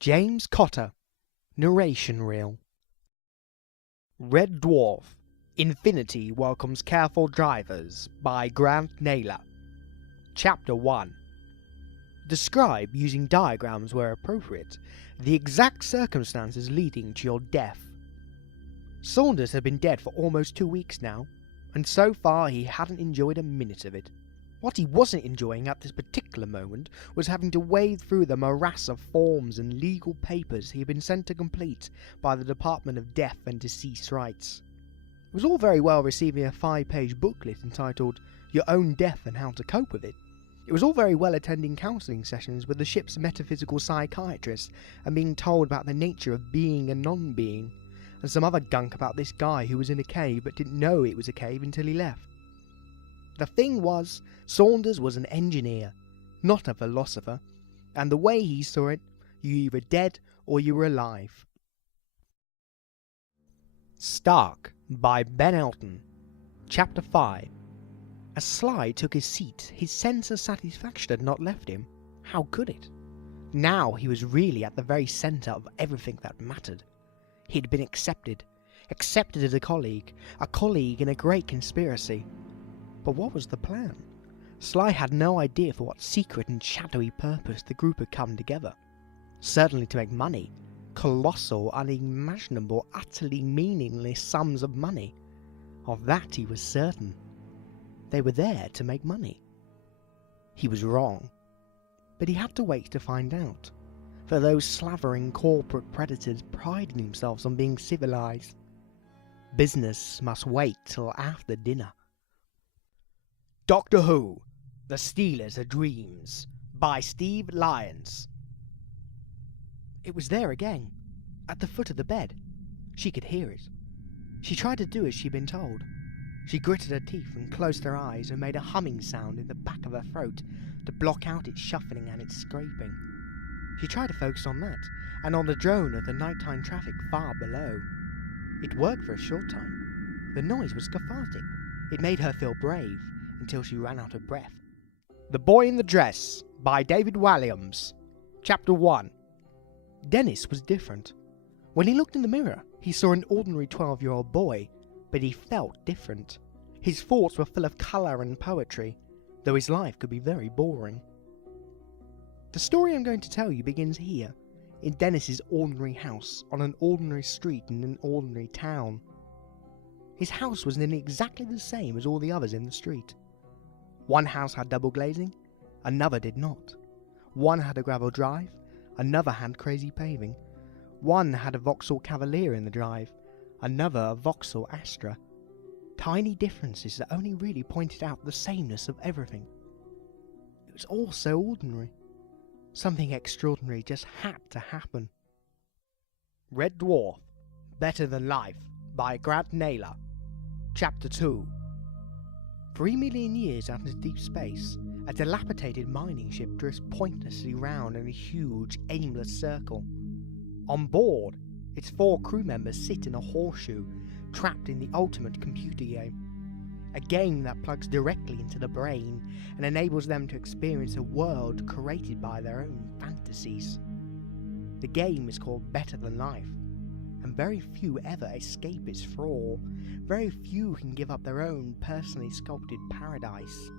James Cotter, Narration Reel. Red Dwarf, Infinity Welcomes Careful Drivers by Naylor. Chapter 1. Describe, using diagrams where appropriate, the exact circumstances leading to your death. Saunders had been dead for almost 2 weeks now, and so far he hadn't enjoyed a minute of it. What he wasn't enjoying at this particular moment was having to wade through the morass of forms and legal papers he had been sent to complete by the Department of Death and Deceased Rights. It was all very well receiving a 5-page booklet entitled Your Own Death and How to Cope with It. It was all very well attending counselling sessions with the ship's metaphysical psychiatrist and being told about the nature of being and non-being, and some other gunk about this guy who was in a cave but didn't know it was a cave until he left. The thing was, Saunders was an engineer, not a philosopher, and the way he saw it, you were either dead or you were alive. Stark by Ben Elton. Chapter 5. As Sly took his seat, his sense of satisfaction had not left him. How could it? Now he was really at the very centre of everything that mattered. He had been accepted as a colleague in a great conspiracy. But what was the plan? Sly had no idea for what secret and shadowy purpose the group had come together. Certainly to make money. Colossal, unimaginable, utterly meaningless sums of money. Of that he was certain. They were there to make money. He was wrong. But he had to wait to find out. For those slavering corporate predators prided themselves on being civilized. Business must wait till after dinner. Doctor Who, The Stealers of Dreams by Steve Lyons. It was there again, at the foot of the bed. She could hear it. She tried to do as she'd been told. She gritted her teeth and closed her eyes and made a humming sound in the back of her throat to block out its shuffling and its scraping. She tried to focus on that, and on the drone of the nighttime traffic far below. It worked for a short time. The noise was cathartic. It made her feel brave, until she ran out of breath. The Boy in the Dress by David Walliams. Chapter 1. Dennis was different. When he looked in the mirror, he saw an ordinary 12-year-old boy, but he felt different. His thoughts were full of colour and poetry, though his life could be very boring. The story I'm going to tell you begins here, in Dennis's ordinary house, on an ordinary street in an ordinary town. His house was nearly exactly the same as all the others in the street. One house had double glazing, another did not. One had a gravel drive, another had crazy paving. One had a Vauxhall Cavalier in the drive, another a Vauxhall Astra. Tiny differences that only really pointed out the sameness of everything. It was all so ordinary. Something extraordinary just had to happen. Red Dwarf, Better Than Life by Naylor. Chapter 2. 3 million years out into deep space, a dilapidated mining ship drifts pointlessly round in a huge, aimless circle. On board, its 4 crew members sit in a horseshoe, trapped in the ultimate computer game. A game that plugs directly into the brain and enables them to experience a world created by their own fantasies. The game is called Better Than Life, and very few ever escape its thrall. Very few can give up their own personally sculpted paradise.